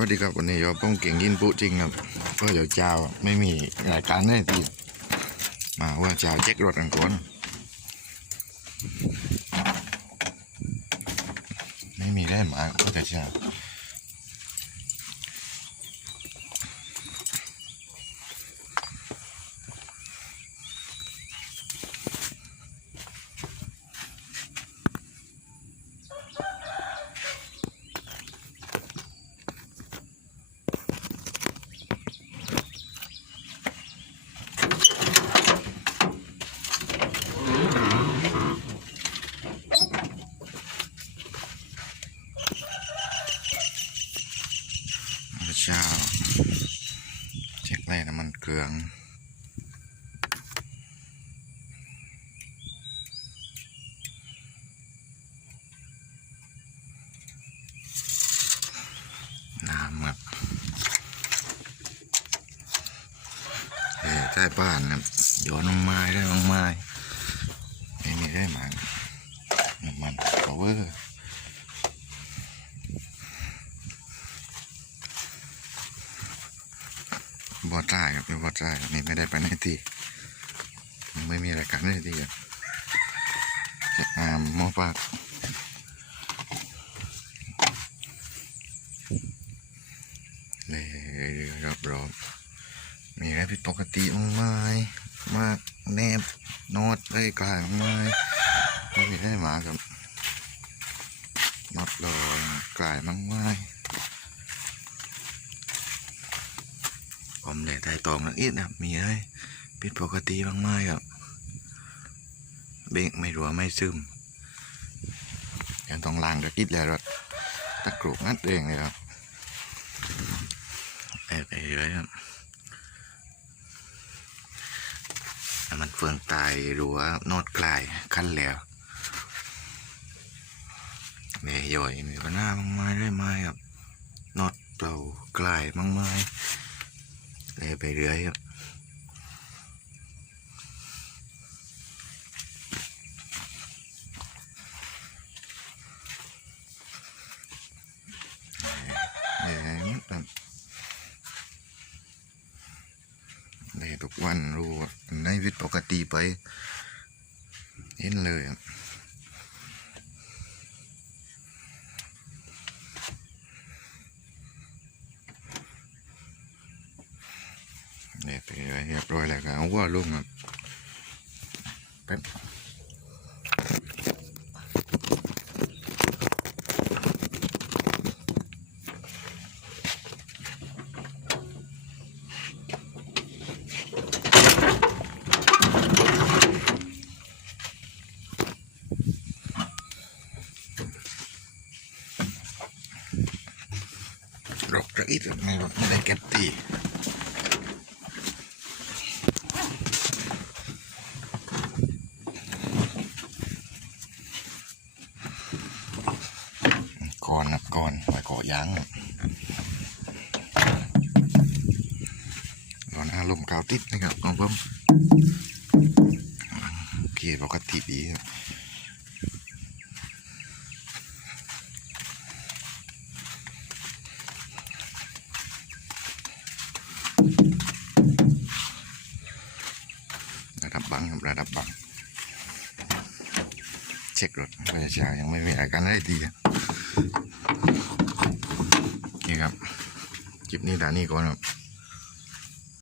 วัสดีครับวันนี้เราป้องเก่งยินปุ๊จริงครับก็เดี๋ยวเจ้าไม่มีรายการให้ทีมาว่าเจ้าเช็ครถกันก่อนไม่มีได้หมาก็แต่เช้า เช้าเช็คแร่น้ำมันเกลืองน้ำครับเออใต้บ้านครับโยนลงไม้ได้ลงไม้ไม่มีได้หมาน้ำมัน power บอจ่ายครับเป็นบอจ่ายครับนี่ไม่ได้ไปไหนทีไม่มีรายการไหนทีครับจะงามมอปากเลยรอบรอบมีอะไรผิดปกติมากมายมากแนบโนดเลยกลายมากมไม่มีได้หมาครับนอดลอยกลายมากมายผมเลยไทยตองนักอิดนะครับมีอะไรผิดปกติบ้างไหมครับ เบรกไม่รัวไม่ซึมยังต้องล้างตะกิดแล้วตะกรุกนัดเองเลยครับแอบไปเลยครับมันเฟืองตายรัวโนดกลายขั้นแล้วเนี่ยย่อยมีปัญหาบ้างไหมได้ไหมครับโนดเปล่ากลายบ้างไหม เลยไปเรื่อยครับเลยแบบเลยทุกวันรู้ว่าในวิตปกติไป เห็นเลยครับเลย ไปเรียบร้อยแล้วก็เอาว่าลงครับแป๊บรกระอิดไม่ได้เก็บตี ก่อนนะก่อนไปเกาะยางรับก่อนอารมณ์กาวติดนะครับของผมเกียร์ปกติดีครับระดับบังครับระดับบังเช็ครถพยาชายังไม่มีอาการอะไรดี นี่ครับคลิปนี้ด่านี่ก่อนครับ